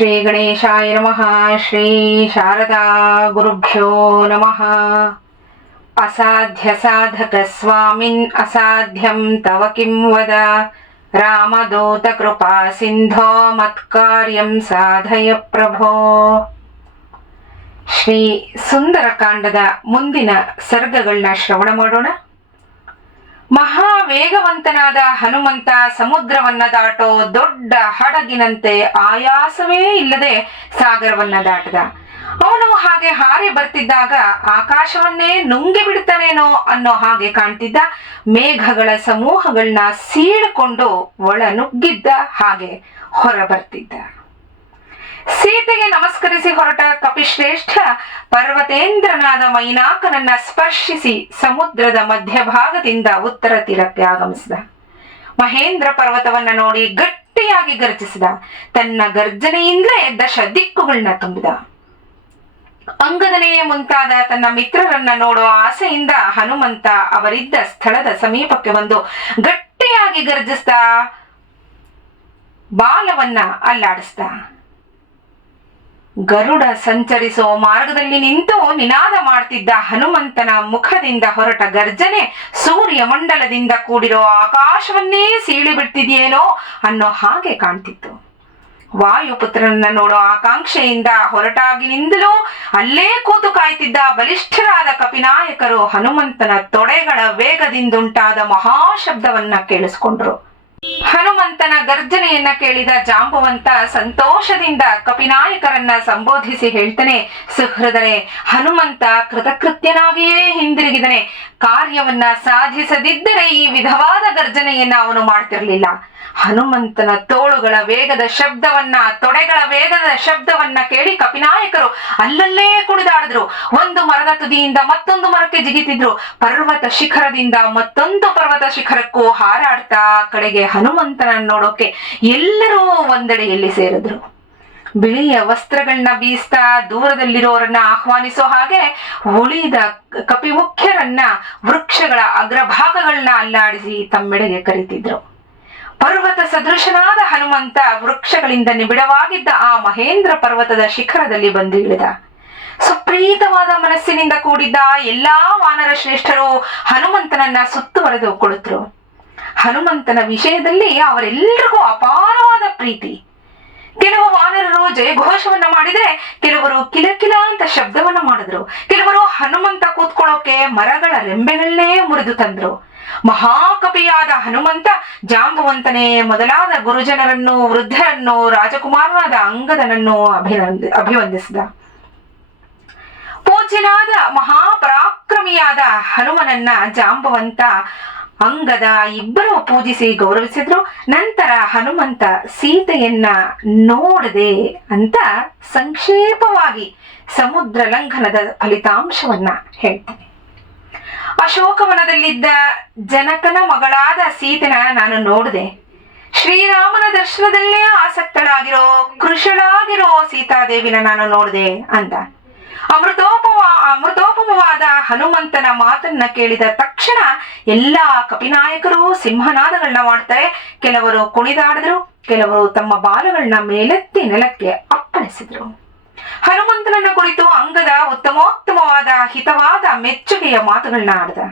ಶ್ರೀ ಗಣೇಶಾಯ ನಮಃ. ಶ್ರೀ ಶಾರದಾ ಗುರುಭ್ಯೋ ನಮಃ. ಅಸಾಧ್ಯ ಸಾಧಕ ಸ್ವಾಮಿನ್ ಅಸಾಧ್ಯಂ ತವ ಕಿಂ ವದ. ರಾಮದೂತ ಕೃಪಾ ಸಿಂಧೋ ಮತ್ಕಾರ್ಯಂ ಸಾಧಯ ಪ್ರಭೋ. ಶ್ರೀ ಸುಂದರಕಾಂಡದ ಮುಂದಿನ ಸರ್ಗಗಳನ್ನ ಶ್ರವಣ ಮಾಡೋಣ. ಮಹಾವೇಗವಂತನಾದ ಹನುಮಂತ ಸಮುದ್ರವನ್ನ ದಾಟೋ ದೊಡ್ಡ ಹಡಗಿನಂತೆ ಆಯಾಸವೇ ಇಲ್ಲದೆ ಸಾಗರವನ್ನ ದಾಟದ. ಅವನು ಹಾಗೆ ಹಾರಿ ಬರ್ತಿದ್ದಾಗ ಆಕಾಶವನ್ನೇ ನುಂಗಿ ಬಿಡ್ತಾನೇನೋ ಅನ್ನೋ ಹಾಗೆ ಕಾಣ್ತಿದ್ದ. ಮೇಘಗಳ ಸಮೂಹಗಳನ್ನ ಸೀಳಿಕೊಂಡು ಒಳ ನುಗ್ಗಿದ್ದ ಹಾಗೆ ಹೊರ ಬರ್ತಿದ್ದ. ಸೀತೆಗೆ ನಮಸ್ಕರಿಸಿ ಹೊರಟ ಕಪಿಶ್ರೇಷ್ಠ ಪರ್ವತೇಂದ್ರನಾದ ಮೈನಾಕನನ್ನ ಸ್ಪರ್ಶಿಸಿ ಸಮುದ್ರದ ಮಧ್ಯಭಾಗದಿಂದ ಉತ್ತರ ತೀರಕ್ಕೆ ಆಗಮಿಸಿದ. ಮಹೇಂದ್ರ ಪರ್ವತವನ್ನ ನೋಡಿ ಗಟ್ಟಿಯಾಗಿ ಗರ್ಜಿಸಿದ. ತನ್ನ ಗರ್ಜನೆಯಿಂದಲೇ ದಶ ದಿಕ್ಕುಗಳನ್ನ ತುಂಬಿದ. ಅಂಗದನೇ ಮುಂತಾದ ತನ್ನ ಮಿತ್ರರನ್ನ ನೋಡುವ ಆಸೆಯಿಂದ ಹನುಮಂತ ಅವರಿದ್ದ ಸ್ಥಳದ ಸಮೀಪಕ್ಕೆ ಬಂದು ಗಟ್ಟಿಯಾಗಿ ಗರ್ಜಿಸ್ತಾ ಬಾಲವನ್ನ ಅಲ್ಲಾಡಿಸ್ದ. ಗರುಡ ಸಂಚರಿಸೋ ಮಾರ್ಗದಲ್ಲಿ ನಿಂತು ನಿನಾದ ಮಾಡ್ತಿದ್ದ ಹನುಮಂತನ ಮುಖದಿಂದ ಹೊರಟ ಗರ್ಜನೆ ಸೂರ್ಯ ಮಂಡಲದಿಂದ ಕೂಡಿರೋ ಆಕಾಶವನ್ನೇ ಸೀಳಿ ಬಿಡ್ತಿದೆಯೇನೋ ಅನ್ನೋ ಹಾಗೆ ಕಾಣ್ತಿತ್ತು. ವಾಯುಪುತ್ರನನ್ನ ನೋಡೋ ಆಕಾಂಕ್ಷೆಯಿಂದ ಹೊರಟಾಗಿನಿಂದಲೂ ಅಲ್ಲೇ ಕೂತು ಕಾಯ್ತಿದ್ದ ಬಲಿಷ್ಠರಾದ ಕಪಿನಾಯಕರು ಹನುಮಂತನ ತೊಡೆಗಳ ವೇಗದಿಂದುಂಟಾದ ಮಹಾಶಬ್ದವನ್ನ ಕೇಳಿಸ್ಕೊಂಡ್ರು. ಹನುಮಂತನ ಗರ್ಜನೆಯನ್ನ ಕೇಳಿದ ಜಾಂಬವಂತ ಸಂತೋಷದಿಂದ ಕಪಿನಾಯಕರನ್ನ ಸಂಬೋಧಿಸಿ ಹೇಳ್ತಾನೆ, ಸುಹೃದರೇ, ಹನುಮಂತ ಕೃತಕೃತ್ಯನಾಗಿಯೇ ಹಿಂದಿರುಗಿದನೆ. ಕಾರ್ಯವನ್ನ ಸಾಧಿಸದಿದ್ದರೆ ಈ ವಿಧವಾದ ಗರ್ಜನೆಯನ್ನ ಅವನು ಮಾಡ್ತಿರ್ಲಿಲ್ಲ. ಹನುಮಂತನ ತೋಳುಗಳ ವೇಗದ ಶಬ್ದವನ್ನ, ತೊಡೆಗಳ ವೇಗದ ಶಬ್ದವನ್ನ ಕೇಳಿ ಕಪಿನಾಯಕರು ಅಲ್ಲಲ್ಲೇ ಕುಣಿದಾಡಿದ್ರು. ಒಂದು ಮರದ ತುದಿಯಿಂದ ಮತ್ತೊಂದು ಮರಕ್ಕೆ ಜಿಗಿತಿದ್ರು. ಪರ್ವತ ಶಿಖರದಿಂದ ಮತ್ತೊಂದು ಪರ್ವತ ಶಿಖರಕ್ಕೂ ಹಾರಾಡ್ತಾ ಕಡೆಗೆ ಹನುಮಂತನ ನೋಡೋಕೆ ಎಲ್ಲರೂ ಒಂದೆಡೆಯಲ್ಲಿ ಸೇರಿದ್ರು. ಬಿಳಿಯ ವಸ್ತ್ರಗಳನ್ನ ಬೀಸ್ತಾ ದೂರದಲ್ಲಿರೋರನ್ನ ಆಹ್ವಾನಿಸೋ ಹಾಗೆ ಉಳಿದ ಕಪಿಮುಖ್ಯರನ್ನ ವೃಕ್ಷಗಳ ಅಗ್ರಭಾಗಗಳನ್ನ ಅಲ್ಲಾಡಿಸಿ ತಮ್ಮೆಡೆಗೆ ಕರೀತಿದ್ರು. ಪರ್ವತ ಸದೃಶನಾದ ಹನುಮಂತ ವೃಕ್ಷಗಳಿಂದ ನಿಬಿಡವಾಗಿದ್ದ ಆ ಮಹೇಂದ್ರ ಪರ್ವತದ ಶಿಖರದಲ್ಲಿ ಬಂದು ಇಳಿದ. ಸುಪ್ರೀತವಾದ ಮನಸ್ಸಿನಿಂದ ಕೂಡಿದ್ದ ಎಲ್ಲಾ ವಾನರ ಶ್ರೇಷ್ಠರು ಹನುಮಂತನನ್ನ ಸುತ್ತುವರೆದು ಕುಳಿತರು. ಹನುಮಂತನ ವಿಷಯದಲ್ಲಿ ಅವರೆಲ್ಲರಿಗೂ ಅಪಾರವಾದ ಪ್ರೀತಿ. ಕೆಲವು ವಾನರರು ಜಯಘೋಷವನ್ನ ಮಾಡಿದ್ರೆ, ಕೆಲವರು ಕಿಲಕಿಲ ಅಂತ ಶಬ್ದವನ್ನ ಮಾಡಿದ್ರು. ಕೆಲವರು ಹನುಮಂತ ಕೂತ್ಕೊಳ್ಳೋಕೆ ಮರಗಳ ರೆಂಬೆಗಳನ್ನೇ ಮುರಿದು ತಂದ್ರು. ಮಹಾಕಪಿಯಾದ ಹನುಮಂತ ಜಾಂಬವಂತನೇ ಮೊದಲಾದ ಗುರುಜನರನ್ನು, ವೃದ್ಧರನ್ನು, ರಾಜಕುಮಾರನಾದ ಅಂಗದನನ್ನು ಅಭಿವಂದಿಸಿದ. ಪೂಜ್ಯನಾದ ಮಹಾಪರಾಕ್ರಮಿಯಾದ ಹನುಮನನ್ನ ಜಾಂಬವಂತ, ಅಂಗದ ಇಬ್ಬರು ಪೂಜಿಸಿ ಗೌರವಿಸಿದ್ರು. ನಂತರ ಹನುಮಂತ ಸೀತೆಯನ್ನ ನೋಡದೆ ಅಂತ ಸಂಕ್ಷೇಪವಾಗಿ ಸಮುದ್ರ ಲಂಘನದ ಫಲಿತಾಂಶವನ್ನ ಹೇಳ್ತಾನೆ. ಅಶೋಕವನದಲ್ಲಿದ್ದ ಜನಕನ ಮಗಳಾದ ಸೀತೆನ ನಾನು ನೋಡಿದೆ. ಶ್ರೀರಾಮನ ದರ್ಶನದಲ್ಲೇ ಆಸಕ್ತಳಾಗಿರೋ ಕೃಶಳಾಗಿರೋ ಸೀತಾದೇವಿನ ನಾನು ನೋಡಿದೆ ಅಂದ. ಅಮೃತೋಪಮವಾದ ಹನುಮಂತನ ಮಾತನ್ನ ಕೇಳಿದ ತಕ್ಷಣ ಎಲ್ಲಾ ಕಪಿನಾಯಕರು ಸಿಂಹನಾದಗಳನ್ನ ಮಾಡ್ತಾರೆ. ಕೆಲವರು ಕುಣಿದಾಡಿದ್ರು, ಕೆಲವರು ತಮ್ಮ ಬಾಲಗಳನ್ನ ಮೇಲೆತ್ತಿ ನೆಲಕ್ಕೆ ಅಪ್ಪಣಿಸಿದ್ರು. ಹನುಮಂತನನ್ನ ಕುರಿತು ಅಂಗದ ಉತ್ತಮೋತ್ತಮವಾದ ಹಿತವಾದ ಮೆಚ್ಚುಗೆಯ ಮಾತುಗಳನ್ನ ಆಡಿದ.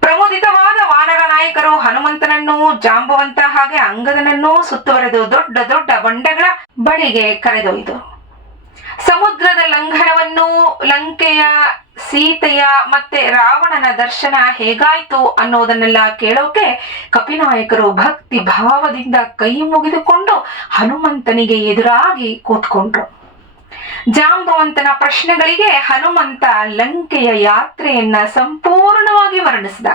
ಪ್ರಮೋದಿತವಾದ ವಾನರ ನಾಯಕರು ಹನುಮಂತನನ್ನು, ಜಾಂಬವಂತ ಹಾಗೆ ಅಂಗದನನ್ನು ಸುತ್ತುವರೆದು ದೊಡ್ಡ ದೊಡ್ಡ ಬಂಡೆಗಳ ಬಳಿಗೆ ಕರೆದೊಯ್ದು ಸಮುದ್ರದ ಲಂಘನವನ್ನು, ಲಂಕೆಯ, ಸೀತೆಯ ಮತ್ತೆ ರಾವಣನ ದರ್ಶನ ಹೇಗಾಯ್ತು ಅನ್ನೋದನ್ನೆಲ್ಲ ಕೇಳೋಕೆ ಕಪಿನಾಯಕರು ಭಕ್ತಿ ಭಾವದಿಂದ ಕೈ ಮುಗಿದುಕೊಂಡು ಹನುಮಂತನಿಗೆ ಎದುರಾಗಿ ಕೂತ್ಕೊಂಡ್ರು. ಜಾಂಬವಂತನ ಪ್ರಶ್ನೆಗಳಿಗೆ ಹನುಮಂತ ಲಂಕೆಯ ಯಾತ್ರೆಯನ್ನ ಸಂಪೂರ್ಣವಾಗಿ ವರ್ಣಿಸಿದ.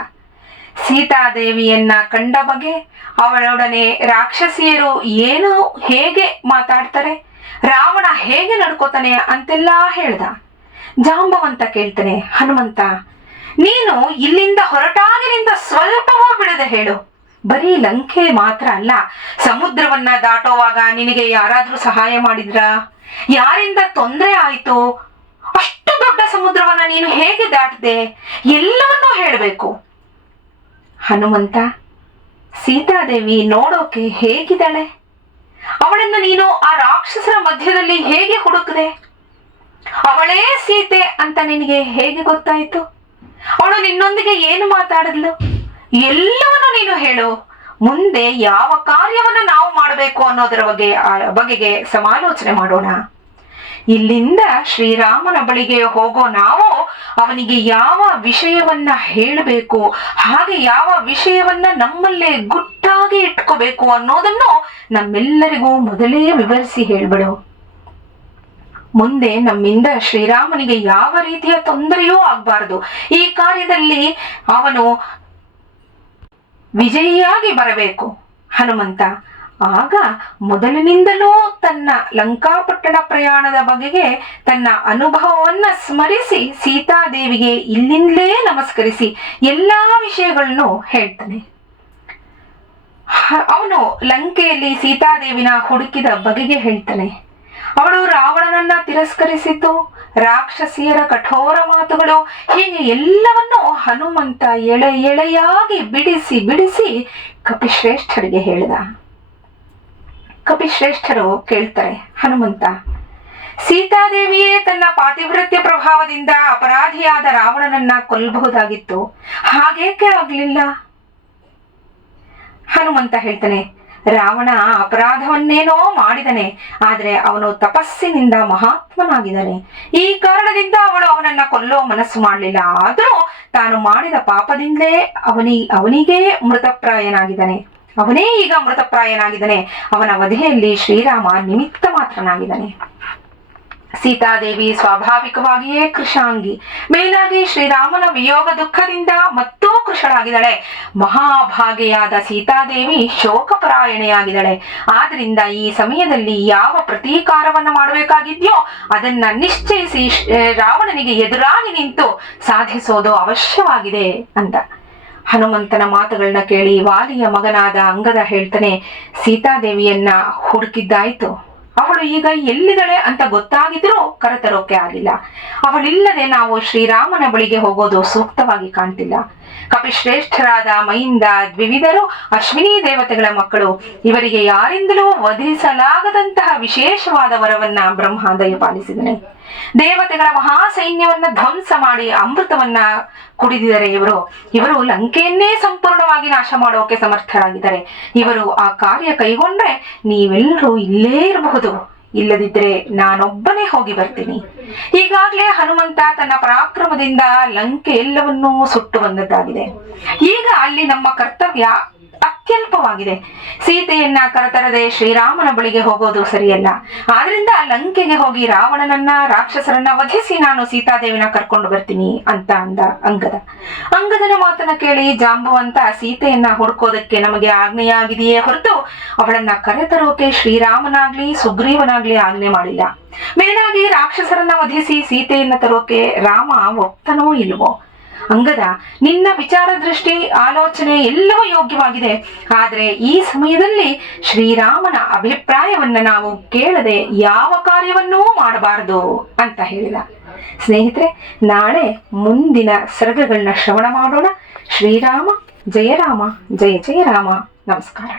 ಸೀತಾದೇವಿಯನ್ನ ಕಂಡ ಬಗೆ, ಅವಳೊಡನೆ ರಾಕ್ಷಸಿಯರು ಏನು ಹೇಗೆ ಮಾತಾಡ್ತಾರೆ, ರಾವಣ ಹೇಗೆ ನಡ್ಕೋತಾನೆ ಅಂತೆಲ್ಲಾ ಹೇಳ್ದ. ಜಾಂಬವಂತ ಕೇಳ್ತಾನೆ, ಹನುಮಂತ, ನೀನು ಇಲ್ಲಿಂದ ಹೊರಟಾಗಿನಿಂದ ಸ್ವಲ್ಪವೂ ಬಿಡದೆ ಹೇಳು. ಬರೀ ಲಂಕೆ ಮಾತ್ರ ಅಲ್ಲ, ಸಮುದ್ರವನ್ನ ದಾಟೋವಾಗ ನಿನಗೆ ಯಾರಾದ್ರೂ ಸಹಾಯ ಮಾಡಿದ್ರ? ಯಾರಿಂದ ತೊಂದರೆ ಆಯ್ತು? ಅಷ್ಟು ದೊಡ್ಡ ಸಮುದ್ರವನ್ನ ನೀನು ಹೇಗೆ ದಾಟದೆ? ಎಲ್ಲವನ್ನೂ ಹೇಳಬೇಕು. ಹನುಮಂತ, ಸೀತಾದೇವಿ ನೋಡೋಕೆ ಹೇಗಿದ್ದಾಳೆ? ಅವಳನ್ನು ನೀನು ಆ ರಾಕ್ಷಸರ ಮಧ್ಯದಲ್ಲಿ ಹೇಗೆ ಹುಡುಕದೆ? ಅವಳೇ ಸೀತೆ ಅಂತ ನಿನಗೆ ಹೇಗೆ ಗೊತ್ತಾಯಿತು? ಅವಳು ನಿನ್ನೊಂದಿಗೆ ಏನು ಮಾತಾಡಿದ್ಲು? ಎಲ್ಲವನ್ನೂ ನೀನು ಹೇಳು. ಮುಂದೆ ಯಾವ ಕಾರ್ಯವನ್ನು ನಾವು ಮಾಡಬೇಕು ಅನ್ನೋದರ ಬಗೆಗೆ ಸಮಾಲೋಚನೆ ಮಾಡೋಣ. ಇಲ್ಲಿಂದ ಶ್ರೀರಾಮನ ಬಳಿಗೆ ಹೋಗೋ ನಾವು ಅವನಿಗೆ ಯಾವ ವಿಷಯವನ್ನ ಹೇಳಬೇಕು, ಹಾಗೆ ಯಾವ ವಿಷಯವನ್ನ ನಮ್ಮಲ್ಲೇ ಗುಟ್ಟಾಗಿ ಇಟ್ಕೋಬೇಕು ಅನ್ನೋದನ್ನು ನಮ್ಮೆಲ್ಲರಿಗೂ ಮೊದಲೇ ವಿವರಿಸಿ ಹೇಳ್ಬಿಡು. ಮುಂದೆ ನಮ್ಮಿಂದ ಶ್ರೀರಾಮನಿಗೆ ಯಾವ ರೀತಿಯ ತೊಂದರೆಯೂ ಆಗ್ಬಾರದು. ಈ ಕಾರ್ಯದಲ್ಲಿ ಅವನು ವಿಜಯಿಯಾಗಿ ಬರಬೇಕು ಹನುಮಂತ. ಆಗ ಮೊದಲಿನಿಂದಲೂ ತನ್ನ ಲಂಕಾಪಟ್ಟಣ ಪ್ರಯಾಣದ ಬಗೆಗೆ ತನ್ನ ಅನುಭವವನ್ನ ಸ್ಮರಿಸಿ ಸೀತಾದೇವಿಗೆ ಇಲ್ಲಿಂದಲೇ ನಮಸ್ಕರಿಸಿ ಎಲ್ಲಾ ವಿಷಯಗಳನ್ನು ಹೇಳ್ತಾನೆ. ಅವನು ಲಂಕೆಯಲ್ಲಿ ಸೀತಾದೇವಿನ ಹುಡುಕಿದ ಬಗೆಗೆ ಹೇಳ್ತಾನೆ. ಅವಳು ರಾವಣನನ್ನ ತಿರಸ್ಕರಿಸಿತು, ರಾಕ್ಷಸಿಯರ ಕಠೋರ ಮಾತುಗಳು, ಹೀಗೆ ಎಲ್ಲವನ್ನೂ ಹನುಮಂತ ಎಳೆಯಾಗಿ ಬಿಡಿಸಿ ಕಪಿಶ್ರೇಷ್ಠರಿಗೆ ಹೇಳಿದ. ಕಪಿಶ್ರೇಷ್ಠರು ಕೇಳ್ತಾರೆ, ಹನುಮಂತ, ಸೀತಾದೇವಿಯೇ ತನ್ನ ಪಾತಿವ್ರತ್ಯ ಪ್ರಭಾವದಿಂದ ಅಪರಾಧಿಯಾದ ರಾವಣನನ್ನ ಕೊಲ್ಲಬಹುದಾಗಿತ್ತು, ಹಾಗೇಕೆ ಆಗ್ಲಿಲ್ಲ? ಹನುಮಂತ ಹೇಳ್ತಾನೆ, ರಾವಣ ಅಪರಾಧವನ್ನೇನೋ ಮಾಡಿದನೆ, ಆದ್ರೆ ಅವನು ತಪಸ್ಸಿನಿಂದ ಮಹಾತ್ಮನಾಗಿದ್ದಾನೆ. ಈ ಕಾರಣದಿಂದ ಅವಳು ಅವನನ್ನ ಕೊಲ್ಲೋ ಮನಸ್ಸು ಮಾಡಲಿಲ್ಲ. ಆದರೂ ತಾನು ಮಾಡಿದ ಪಾಪದಿಂದಲೇ ಅವನಿಗೇ ಮೃತಪ್ರಾಯನಾಗಿದ್ದಾನೆ. ಅವನೇ ಈಗ ಮೃತಪ್ರಾಯನಾಗಿದ್ದಾನೆ. ಅವನ ವಧೆಯಲ್ಲಿ ಶ್ರೀರಾಮ ನಿಮಿತ್ತ ಮಾತ್ರನಾಗಿದ್ದಾನೆ. ಸೀತಾದೇವಿ ಸ್ವಾಭಾವಿಕವಾಗಿಯೇ ಕೃಶಾಂಗಿ. ಮೇಲಾಗಿ ಶ್ರೀರಾಮನ ವಿಯೋಗ ದುಃಖದಿಂದ ಮತ್ತೂ ಕೃಶಳಾಗಿದ್ದಾಳೆ. ಮಹಾಭಾಗೆಯಾದ ಸೀತಾದೇವಿ ಶೋಕಪರಾಯಣೆಯಾಗಿದ್ದಾಳೆ. ಆದ್ರಿಂದ ಈ ಸಮಯದಲ್ಲಿ ಯಾವ ಪ್ರತೀಕಾರವನ್ನು ಮಾಡಬೇಕಾಗಿದ್ಯೋ ಅದನ್ನ ನಿಶ್ಚಯಿಸಿ ರಾವಣನಿಗೆ ಎದುರಾಗಿ ನಿಂತು ಸಾಧಿಸೋದು ಅವಶ್ಯವಾಗಿದೆ ಅಂತ. ಹನುಮಂತನ ಮಾತುಗಳನ್ನ ಕೇಳಿ ವಾಲಿಯ ಮಗನಾದ ಅಂಗದ ಹೇಳ್ತಾನೆ, ಸೀತಾದೇವಿಯನ್ನ ಹುಡುಕಿದ್ದಾಯ್ತು, ಅವಳು ಈಗ ಎಲ್ಲಿದ್ದಾಳೆ ಅಂತ ಗೊತ್ತಾಗಿದ್ರೂ ಕರೆತರೋಕೆ ಆಗಿಲ್ಲ. ಅವಳಿಲ್ಲದೆ ನಾವು ಶ್ರೀರಾಮನ ಬಳಿಗೆ ಹೋಗೋದು ಸೂಕ್ತವಾಗಿ ಕಾಣ್ತಿಲ್ಲ. ಕಪಿಶ್ರೇಷ್ಠರಾದ ಮೈಂದ ದ್ವಿವಿಧರು ಅಶ್ವಿನಿ ದೇವತೆಗಳ ಮಕ್ಕಳು. ಇವರಿಗೆ ಯಾರಿಂದಲೂ ವಧಿಸಲಾಗದಂತಹ ವಿಶೇಷವಾದ ವರವನ್ನ ಬ್ರಹ್ಮ ದಯಪಾಲಿಸಿದನೆ. ದೇವತೆಗಳ ಮಹಾಸೈನ್ಯವನ್ನ ಧ್ವಂಸ ಮಾಡಿ ಅಮೃತವನ್ನ ಕುಡಿದಿದ್ದಾರೆ. ಇವರು ಲಂಕೆಯನ್ನೇ ಸಂಪೂರ್ಣವಾಗಿ ನಾಶ ಮಾಡೋಕೆ ಸಮರ್ಥರಾಗಿದ್ದಾರೆ. ಇವರು ಆ ಕಾರ್ಯ ಕೈಗೊಂಡ್ರೆ ನೀವೆಲ್ಲರೂ ಇಲ್ಲೇ ಇರಬಹುದು, ಇಲ್ಲದಿದ್ರೆ ನಾನೊಬ್ಬನೇ ಹೋಗಿ ಬರ್ತೀನಿ. ಈಗಾಗಲೇ ಹನುಮಂತ ತನ್ನ ಪರಾಕ್ರಮದಿಂದ ಲಂಕೆ ಎಲ್ಲವನ್ನೂ ಸುಟ್ಟು ಬಂದದ್ದಾಗಿದೆ. ಈಗ ಅಲ್ಲಿ ನಮ್ಮ ಕರ್ತವ್ಯ ಅತ್ಯಲ್ಪವಾಗಿದೆ. ಸೀತೆಯನ್ನ ಕರೆತರದೆ ಶ್ರೀರಾಮನ ಬಳಿಗೆ ಹೋಗೋದು ಸರಿಯಲ್ಲ. ಆದ್ರಿಂದ ಲಂಕೆಗೆ ಹೋಗಿ ರಾವಣನನ್ನ ರಾಕ್ಷಸರನ್ನ ವಧಿಸಿ ನಾನು ಸೀತಾದೇವಿನ ಕರ್ಕೊಂಡು ಬರ್ತೀನಿ ಅಂತ ಅಂದ ಅಂಗದನ ಮಾತನ್ನ ಕೇಳಿ ಜಾಂಬವಂತ ಸೀತೆಯನ್ನ ಹುಡುಕೋದಕ್ಕೆ ನಮಗೆ ಆಜ್ಞೆಯಾಗಿದೆಯೇ ಹೊರತು ಅವಳನ್ನ ಕರೆತರೋಕೆ ಶ್ರೀರಾಮನಾಗ್ಲಿ ಸುಗ್ರೀವನಾಗ್ಲಿ ಆಜ್ಞೆ ಮಾಡಿಲ್ಲ. ಮೇಲಾಗಿ ರಾಕ್ಷಸರನ್ನ ವಧಿಸಿ ಸೀತೆಯನ್ನ ತರೋಕೆ ರಾಮ ಒಪ್ತನೋ ಇಲ್ವೋ? ಅಂಗದ, ನಿನ್ನ ವಿಚಾರ ದೃಷ್ಟಿ ಆಲೋಚನೆ ಎಲ್ಲವೂ ಯೋಗ್ಯವಾಗಿದೆ. ಆದ್ರೆ ಈ ಸಮಯದಲ್ಲಿ ಶ್ರೀರಾಮನ ಅಭಿಪ್ರಾಯವನ್ನ ನಾವು ಕೇಳದೆ ಯಾವ ಕಾರ್ಯವನ್ನೂ ಮಾಡಬಾರದು ಅಂತ ಹೇಳಿದ. ಸ್ನೇಹಿತರೆ, ನಾಳೆ ಮುಂದಿನ ಸರ್ಗಗಳನ್ನ ಶ್ರವಣ ಮಾಡೋಣ. ಶ್ರೀರಾಮ ಜಯ ರಾಮ, ಜಯ ಜಯ ರಾಮ. ನಮಸ್ಕಾರ.